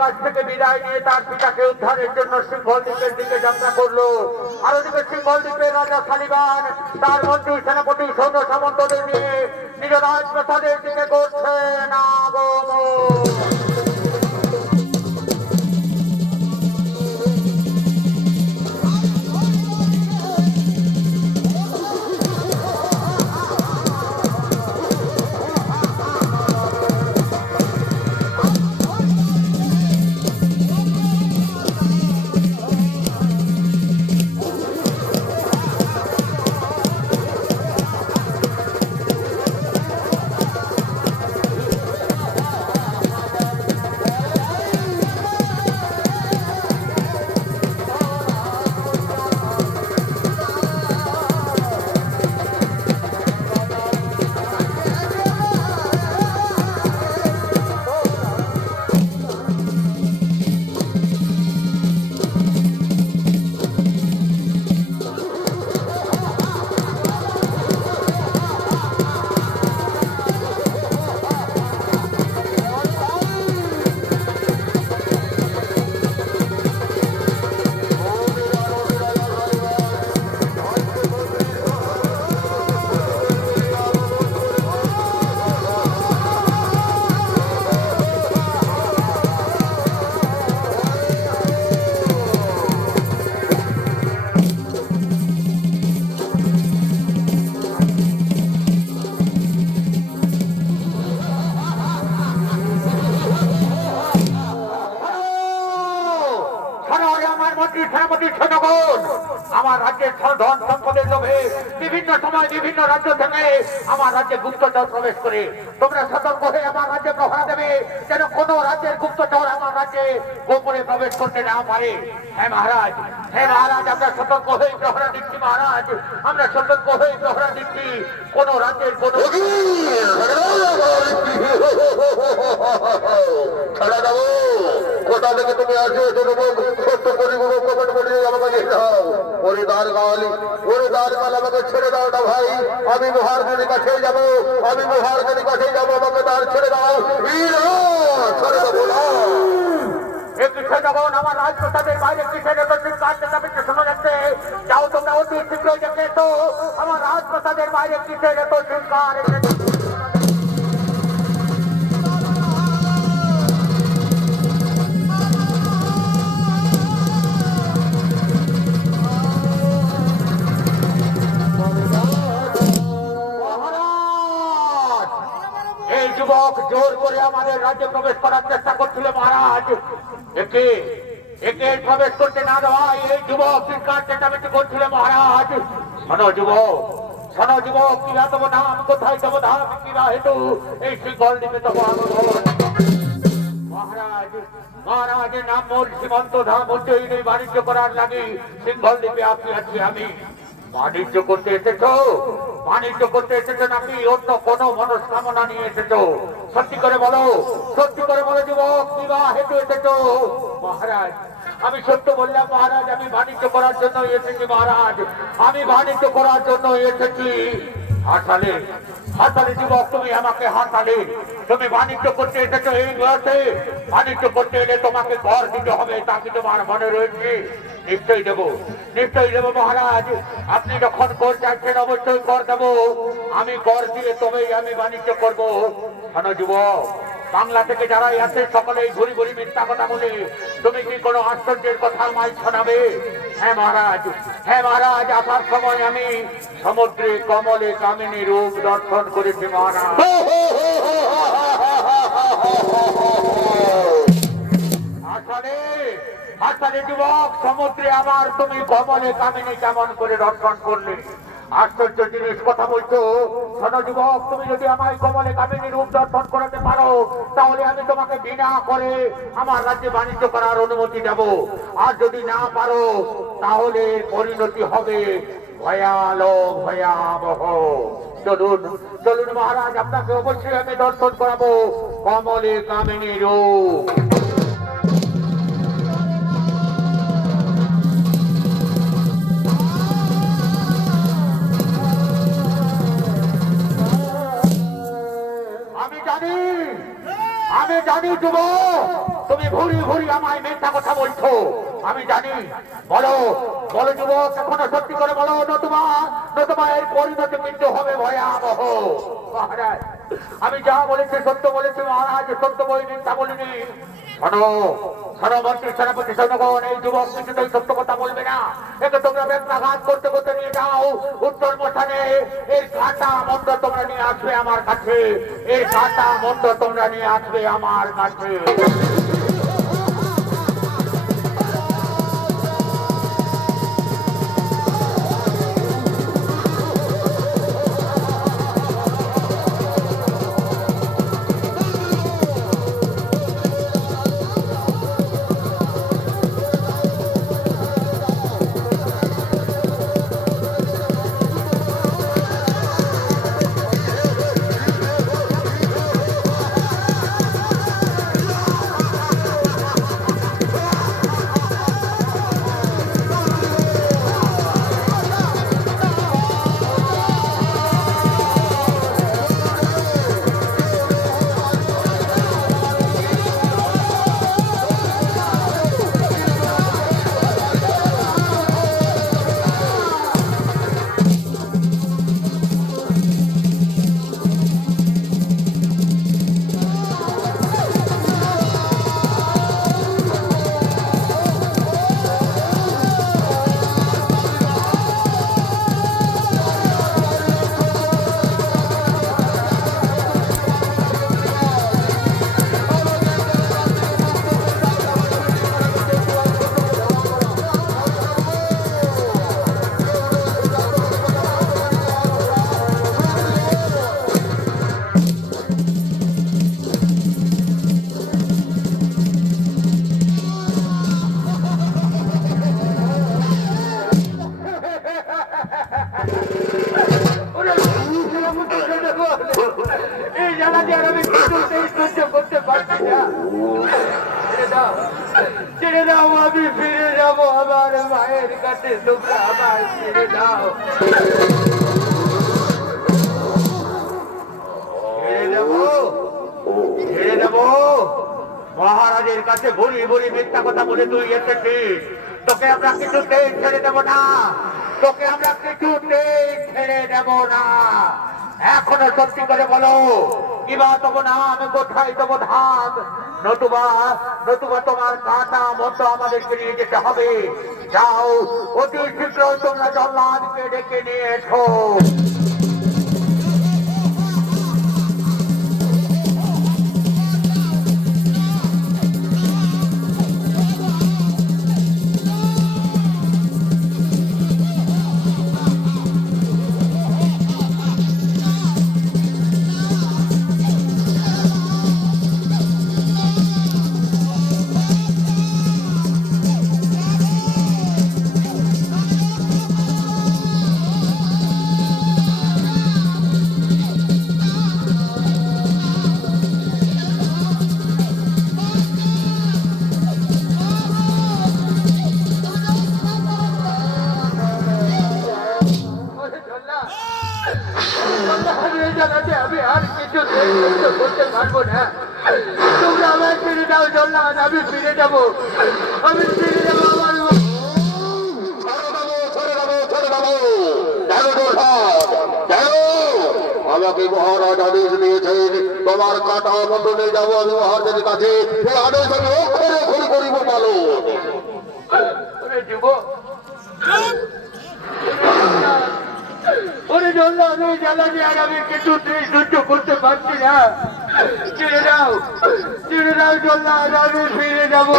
কাছ থেকে বিদায় নিয়ে তার পিতাকে উদ্ধারের জন্য সিংহল দ্বীপের দিকে যাত্রা করলো। আর ওদিকে সিংহল দ্বীপের রাজা সালিবান তার মন্ত্রী সেনাপতি সৈন্য সামন্তদের নিয়ে নিজ রাজপ্রাসাদের দিকে করছেন আগমন। আমার রাজ্যের ধন সম্পদের লোভে বিভিন্ন সময় বিভিন্ন রাজ্য থেকে আমার রাজ্যে গুপ্তচর প্রবেশ করে। তোমরা সতর্ক হয়ে আমার রাজ্যে প্রহরা দেবে যেন কোন রাজ্যের গুপ্তচর আমার রাজ্যে গোপনে প্রবেশ করতে না পারে। হ্যাঁ মহারাজ, হ্যাঁ মহারাজ, আমরা সতর্ক হয়ে প্রহরা দিচ্ছি মহারাজ, আমরা সতর্ক হয়ে প্রহরা দিচ্ছি। কোন রাজ্যের কোন কোথা থেকে তুমি আসো সত্য করি কমেন্ট করে আমাকে দিয়ে দাও। ওরে দ্বারকাল, ওরে দ্বারকাল, আমাকে ছেড়ে দাও না ভাই, আমি মহারাজের কাছে যাবো, আমি মহারাজের কাছে যাবো, আমাকে দ্বার ছেড়ে দাও, ছেড়ে দেবো না। আমার রাজপ্রাসাদের বাইরে কিসের এত চিৎকার চেঁচামেচি শোনা যাচ্ছে? যাও তোমরা অতি শীঘ্রই দেখে এসো আমার রাজপ্রাসাদের বাইরে কিসের এত চিৎকার। এই যুবক জোর করে আমাদের রাজ্যে প্রবেশ করার চেষ্টা করছিল মহারাজ। একে একে প্রবেশ করতে না দেওয়া এই যুবক চিৎকার চেঁচামেচি করছিল মহারাজ। শোনো যুবক, শোনো যুবক, কিরা তব নাম, কোথায় তব ধাম, কিরা হেতু এই সিংহল দ্বীপে তব আগমন। মহারাজ, মহারাজের নাম মোর সীমন্ত ধাম উজ্জয়িনী বাণিজ্য করার লাগে সিংহল দ্বীপে আসি আমি। বাণিজ্য করতে এসেছো? বাণিজ্য করতে এসেছো নাকি অন্য কোন মনস্কামনা নিয়ে এসেছো? সত্যি করে বলো, সত্যি করে বলো যুবক, বিবাহ হেতু এসেছো? মহারাজ, আমি সত্য বললাম মহারাজ, আমি বাণিজ্য করার জন্য এসেছি মহারাজ, আমি বাণিজ্য করার জন্য এসেছি। হাসালে, হাসালে যুবক, তুমি আমাকে হাসালে। তুমি বাণিজ্য করতে এসেছো এই বয়সে? বাণিজ্য করতে এলে তোমাকে ঘর দিতে হবে, তা কি তোমার মনে রয়েছে? নিশ্চয়ই দেবো, নিশ্চয়ই দেবো মহারাজ। আপনি যখন কর চাইছেন অবশ্যই কর দেবো। আমি কর দিয়ে তবেই আমি বাণিজ্য করবো। শোনো যুবক, বাংলা থেকে যারাই আছে সকলেই ঘুরি ঘুরি মিথ্যা কথা বলে। তুমি কি কোনো আশ্চর্যের কথা আমায় শোনাবে? হ্যাঁ মহারাজ, হ্যাঁ মহারাজ, আসার সময় আমি সমুদ্রে কমলে কামিনী রূপ দর্শন করেছি মহারাজ। আসলে আসলে যুবক, সমুদ্রে আবার তুমি কমলে কামিনী কেমন করে দর্শন করলে? আশ্চর্য জিনিস কথা বলছো। শোনো যুবক, তুমি যদি আমায় কমলে কামিনী রূপ দর্শন করাতে পারো তাহলে আমি তোমাকে বিনা করে আমার রাজ্যে বাণিজ্য করার অনুমতি দেব। আর যদি না পারো তাহলে পরিণতি হবে ভয়ানক, ভয়াবহ। চলুন চলুন মহারাজ, আপনাকে অবশ্যই আমি দর্শন করাবো কমলে কামিনী রূপ। আমি জানি যুবক, তুমি ঘুরি ঘুরি আমায় মিথ্যা কথা বলছো আমি জানি। বলো বলো যুবক, এখনো সত্যি করে বলো, নতুবা নতুবা এর পরিণতি কিন্তু হবে ভয়াবহ। মহারাজ আমি যা বলেছি সত্য বলেছি মহারাজ, সত্য বই মিথ্যা বলিনি। শোনো শোনো মন্ত্রী সেনাপতি জনগণ, এই যুবক কিছুতেই সত্য কথা বলবে না। একে তোমরা বেত্রাঘাত করতে করতে নিয়ে যাও উত্তর মশানে। এর কাটা মন্দ তোমরা নিয়ে আসবে আমার কাছে, এর কাটা মন্দ তোমরা নিয়ে আসবে আমার কাছে। ছেড়ে দাও, আমি ফিরে যাবো আমার মায়ের কাছে, তোমরা আমায় ছেড়ে দাও। ছেড়ে দেবো ছেড়ে দেবো মহারাজের কাছে ভুরি ভুরি মিথ্যা কথা বলে তুই এসেছিস। তোকে আমরা কিছুতেই ছেড়ে দেবো না, তোকে আমরা কিছুতেই ছেড়ে দেবো না। এখনো সত্যি করে বলো, কিবা তবু না আমি কোথায় তবু ধাম, নতুবা নতুবা তোমার কাটা মতো আমাদেরকে নিয়ে যেতে হবে। যাও অতি শীঘ্রই তোমরা জল্লাদকে ডেকে নিয়ে এসো। আমি আর কিছু করতে পারবো না, তোমরা আমার ফিরে দাও জল্লাদ, আমি ফিরে যাবো, আমি ফিরে যাবো আমার। আমাকে মহারাজ আদেশ দিয়েছেন তোমার কাটা মতো নিয়ে যাবো আমি মহারাজের কাছে, এই আদেশ আমি অক্ষরে অক্ষরে করিব পালন। ওরে জল্লাদ, ওই জ্বালানি আর আমি কিছুতেই সহ্য করতে পারছি না, ছেড়ে দাও জল্লাদ, আমি ফিরে যাবো।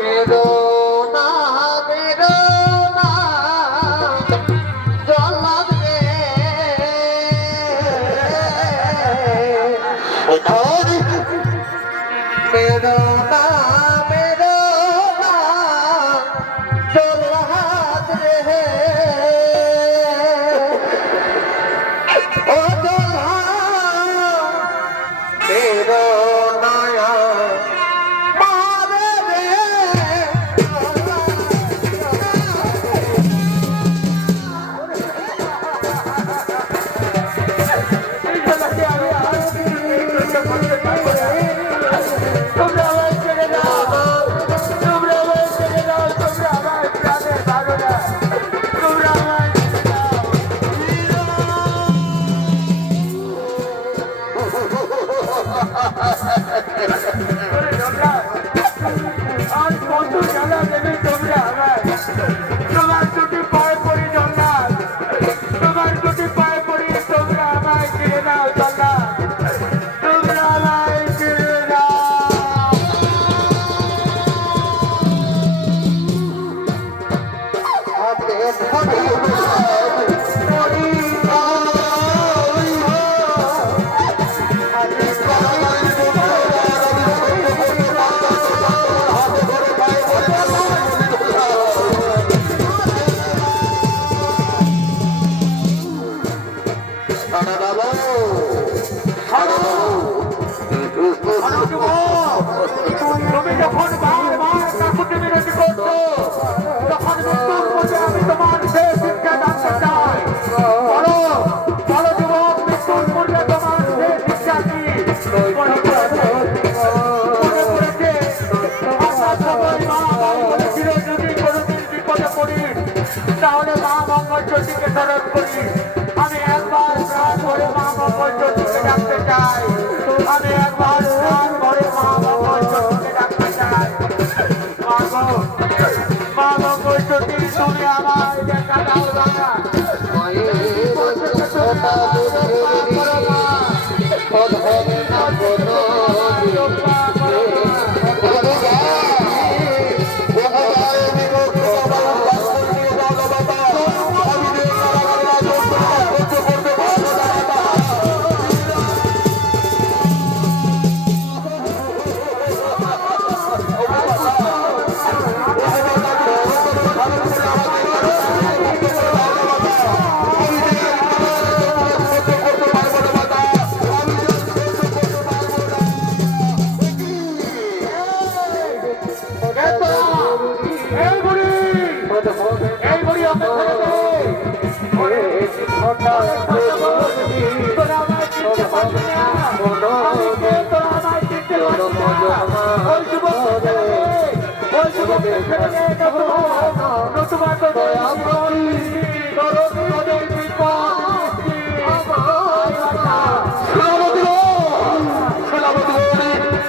বেদনা বেদনা জল্লাদ রে, বেদনা বেদনা জল্লাদ রে, ও জল্লাদ বেদনায়া নাও চন্দ্রা তুমি আমায় ছেড়ে দাও। তুমি যখন বারবার কাকুতি বিরতি করছো তখন মৃত্যুর মধ্যে আমি তোমার শেষ শিক্ষা জানতে চাই। বলো বলো যুবক, মৃত্যুর মূল্যে তোমার শেষ শিক্ষা কি? মনে পড়েছে আমরা সবাই মা বাবা বলেছিল যদি কোনোদিন বিপদে পড়ি তাহলে মা মঙ্গল জ্যোতিকে স্মরণ করি। আমি একবার প্রাণ ভরে মা মঙ্গল জ্যোতিকে ডাকতে চাই। আমি একবার প্রাণ ভরে মা মঙ্গল জ্যোতিকে ডাকতে চাই। মা মঙ্গল জ্যোতি তুমি আমায় দেখা দাও না। এই বুড়ি আমাকে ছেড়ে দে। তোরা আমায় চিনতে পারবি না। আমি কে তোরা আমায় চিনতে পারবি না। ওই যুবককে ছেড়ে দে। ওই যুবককে ছেড়ে দে। নতুবা তোদের জীবন তোদের বিপদ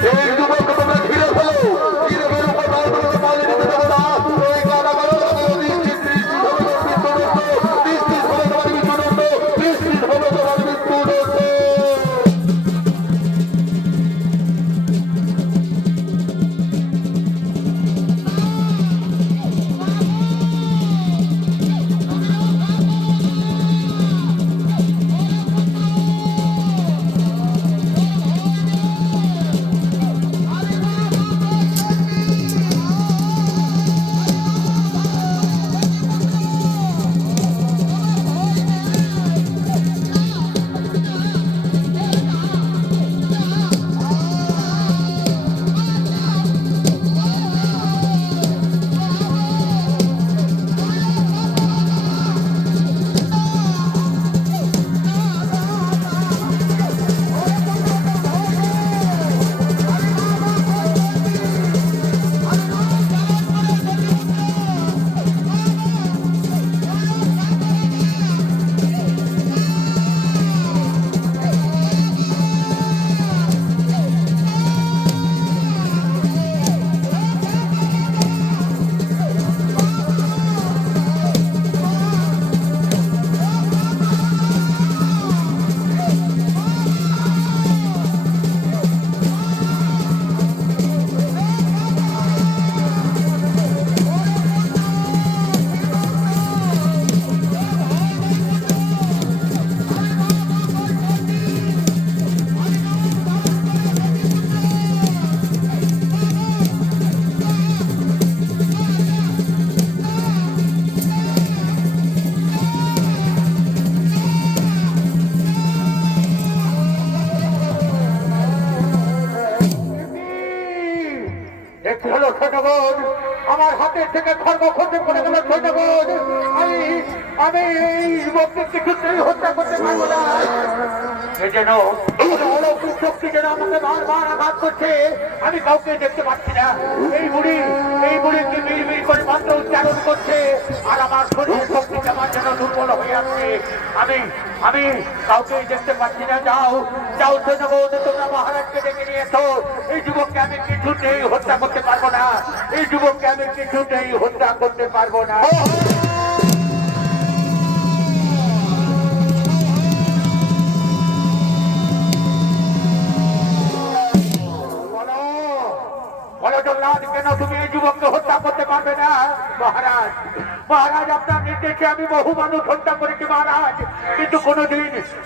এই যুবককে তোমরা ঘিরে ফেলো, ঘিরে ফেলো, পালিয়ে দিতে দেবো না। ওই গানা গানো আমার হাতের থেকে ধর্ম খন্ডন করে গেল সৈন্যগণ। আমি এই যুবককে কিছুতেই হত্যা করতে পারবো না। এ যেন অলৌকিক শক্তি যেন আমাকে বারবার আঘাত করছে, আমি কাউকে দেখতে পাচ্ছি না। এই বুড়ি কি মিড়মিড় করে মন্ত্র উচ্চারণ করছে, আর আমার শরীরের শক্তি আমার যেন দুর্বল হয়ে আসছে। আমি কাউকে দেখতে পাচ্ছি না। যাও যাও সৈন্যগণ, তোমরা মহারাজকে ডেকে নিয়ে এসো। এই যুবককে আমি কিছুতেই হত্যা করতে পারবো না। এই যুবককে আমি কিছুতেই হত্যা করতে পারবো না। মহারাজ কেন তুমি এই যুবককে হত্যা করতে পারবে না? মহারাজ, মহারাজ আপনার নির্দেশে আমি বহু মানুষ হত্যা করেছি মহারাজ, কিন্তু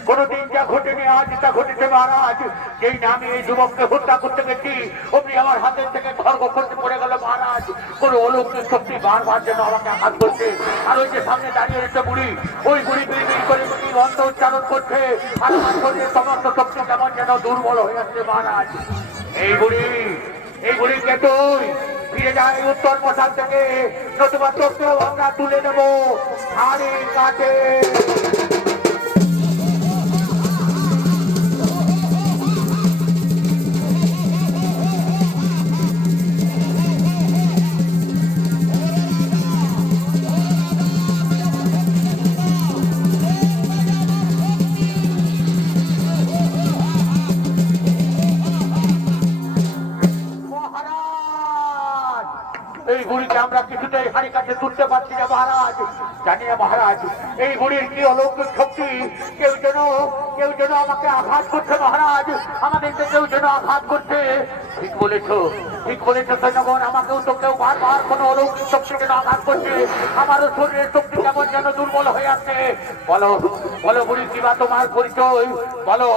কোনোদিন যা ঘটেনি আজ তা ঘটেছে মহারাজ। যেই না আমি এই যুবককে হত্যা করতে গেছি অমনি আমার হাতের থেকে খড়গ করতে পড়ে গেল মহারাজ। কোনো অলৌকিক শক্তি বারবার যেন আমাকে আঘাত করছে। আর ওই যে সামনে দাঁড়িয়ে রয়েছে বুড়ি, ওই বুড়ি বিড়বিড় করে বুড়ি অন্ত উচ্চারণ করছে, আর আমার শরীরের সমস্ত শক্তি কেমন যেন দুর্বল হয়ে যাচ্ছে মহারাজ। এই বুড়িকে তুই ফিরে যায় উত্তর মশাল থেকে, নতুবা তোকেও আমরা তুলে নেবো হাড়ির কাছে। এই বুড়িকে আমরা কিছুতেই হাড়ি কাছে তুলতে পারছি না মহারাজ। জানি না মহারাজ এই বুড়ির কি অলৌকিক শক্তি, কেউ যেন আমাকে আঘাত করছে মহারাজ, আমাদেরকে কেউ যেন আঘাত করছে। ঠিক বলেছো সৈন্যগণ, আমাকেও তো কেউ বারবার কোনো অলৌকিক শক্তি যেন আঘাত করছে। আমারও শরীরের শক্তি কেমন যেন দুর্বল হয়ে আছে। বলো বুড়ি, কি বা তোমার পরিচয় বলো।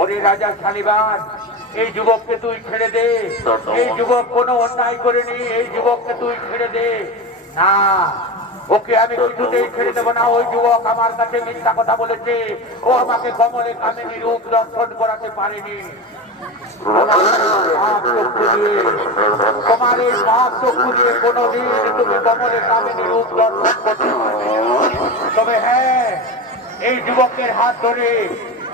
ওরে রাজা শালিবান, এই যুবককে তুই ছেড়ে দে। এই যুবক কোনো অন্যায় করেনি, এই যুবককে তুই ছেড়ে দে। না, ওকে আমি কিছুতেই ছেড়ে দেবো না। ওই যুবক আমার কাছে মিথ্যা কথা বলেছে, ও আমাকে কমলে কামিনী রূপ দর্শন করাতে পারেনি। তোমার এই পাপ চক্ষু দিয়ে কোনোদিন তুমি কমলে কামিনী রূপ দর্শন করতে পারবে। তবে হ্যাঁ, এই যুবকের হাত ধরে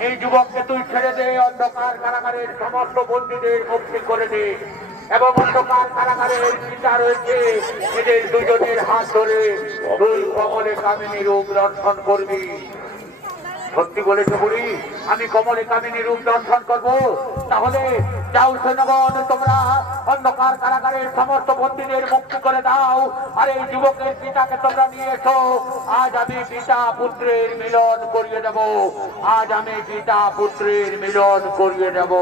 এই যুবককে তুই ছেড়ে দে, অন্ধকার কারাগারের সমস্ত বন্দীদের মুক্তি করে দে। এবং অন্ধকার কারাগারের পিতা রয়েছে, এদের দুজনের হাত ধরে তুই কমলে কামিনী রূপ দর্শন করবি। সত্যি বলেছে বুড়ি, আমি কমলে কামিনী রূপ দর্শন করবো। তাহলে যাও সৈন্যগণ, তোমরা অন্ধকার কারাগারের সমস্ত বন্দীদের মুক্তি করে দাও, আর এই যুবকের পিতাকে তোমরা নিয়ে এসো। আজ আমি পিতা পুত্রের মিলন করিয়ে দেব। আজ আমি পিতা পুত্রের মিলন করিয়ে দেব।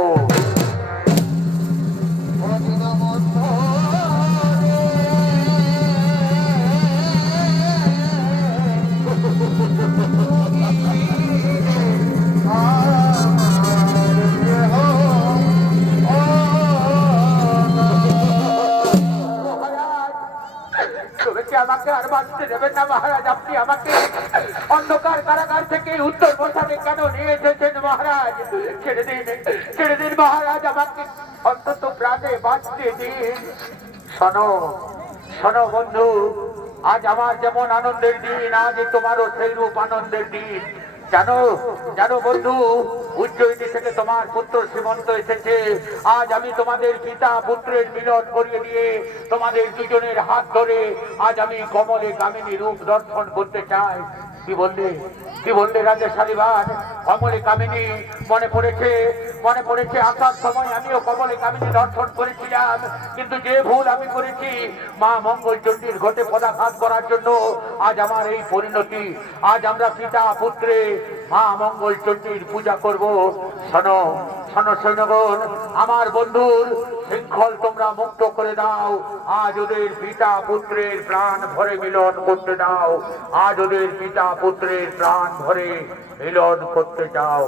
আমাকে আর বাঁচতে দেবেন না মহারাজ। আপনি আমাকে অন্ধকার কারাগার থেকে উত্তর মশালে কেন নিয়ে এসেছেন মহারাজ? ছেড়ে দিন মহারাজ, আমাকে অন্তত প্রাণে বাঁচতে দিন। শোনো বন্ধু, আজ আমার যেমন আনন্দের দিন, আজ তোমারও সেই রূপ আনন্দের দিন। জানো বন্ধু, উজ্জয়িনী থেকে তোমার পুত্র শ্রীমন্ত এসেছে। আজ আমি তোমাদের পিতা পুত্রের মিলন করিয়ে দিয়ে তোমাদের দুজনের হাত ধরে আজ আমি কমলে কামিনী রূপ দর্শন করতে চাই। কি বললে রাজা শালিবান? কমলে কামিনী মনে পড়েছে আসার সময় আমিও কমলে কামিনী দর্শন করেছিলাম, কিন্তু যে ভুল আমি করেছি মা মঙ্গল চণ্ডীর ঘটে পদাঘাত করার জন্য আজ আমার এই পরিণতি। আজ আমরা পিতা পুত্রে মা মঙ্গল চণ্ডীর পূজা করব। শোনো সৈন্যগণ, আমার বন্ধুর শৃঙ্খল তোমরা মুক্ত করে দাও। আজ ওদের পিতা পুত্রের প্রাণ ভরে মিলন করতে দাও। আজ ওদের পিতা পুত্রের প্রাণ ভরে মিলন করতে দাও।